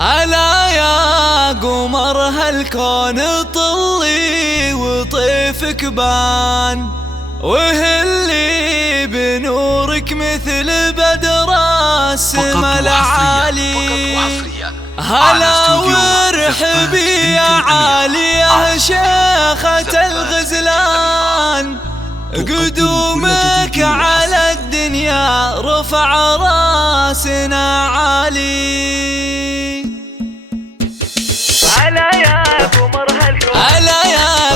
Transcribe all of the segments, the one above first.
ألا يا قمر هالكون طلي وطيفك بان، وهلي بنورك مثل بدر السما العالي. هلا وارحبي يا عالية شيخة الغزلان، قدومك على الدنيا رفع راسنا عالي. ألا يا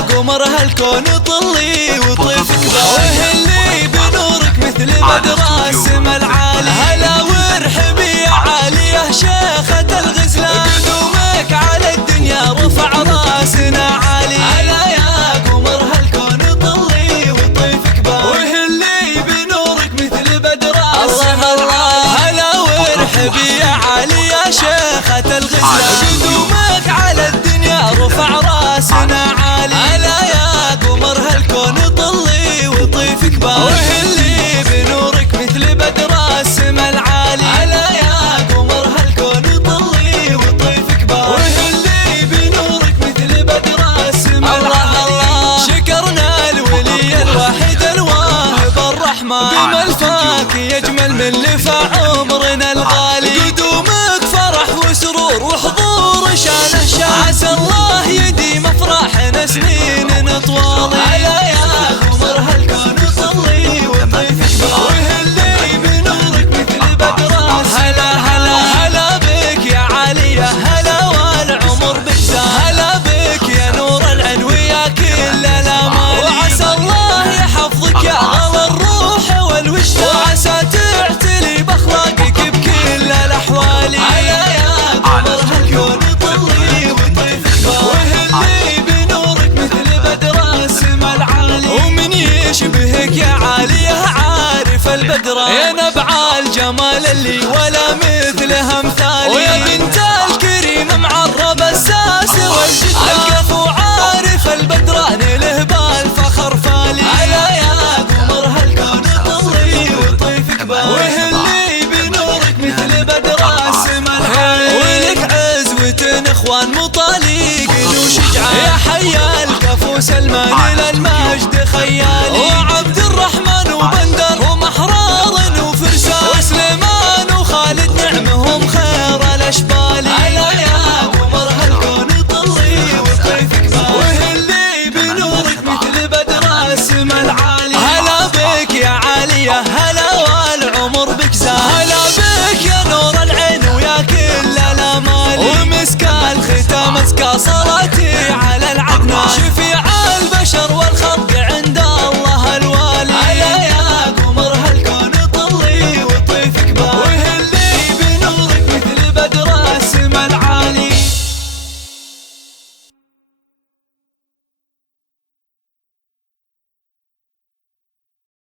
قمر هالكون طلي وطيفك وهلي بنورك مثل بدر السما العالي. هلا وارحبي يا عالية شيخة الغزلان، قدومك على الدنيا رفع راسنا عالي. ألا يا قمر هالكون طلي وطيفك وهلي بنورك مثل بدر السما العالي. هلا وارحبي يا عالية شيخة الغزلان، قدومك على الدنيا رفع راسنا عالي. ألا يا قمر هالكون طلي وطيفك وهلي بنورك مثل بدر السما العالي. ألا يا قمر هالكون طلي وطيفك وهلي بنورك مثل بدر السما العالي. شكرنا الولي الواحد الواهب الرحمن، بملفاك يجمل من لفا عمرنا الغالي. قدومك فرح وسرور وحضور شانه شان، عسى الله يديم افراحنا سنين طوال. ألا يا قمر هالكون طلي وطيفك وهلي بنورك مثل بدر السما. هلا بك يا عالية، هلا والعمر بك زاد. هلا بك يا نور العين ويا كل الاماني، وعسى الله يحفظك يا غلا الروح والوجدان، وعسى تعتلي باخلاقك بكل الاحوال. ألا يا قمر هالكون طلي وطيفك وهلي بنورك مثل بدر السما العالي. ومن يشبهك يا عالية عارف البدرة، يا نبع الجمال اللي ولا مثلها مثالي. ويا بنت الكريم معرب الساس والجدة، الكفو عارف البدران له بالفخر فالي. ألا يا قمر هالكون طلي وطيفك وهلي بنورك مثل بدر السما العالي. ولك عزوة اخوان مطالقين وشجعان، يا حي الكفو سلمان للمجد خيالي. وعبد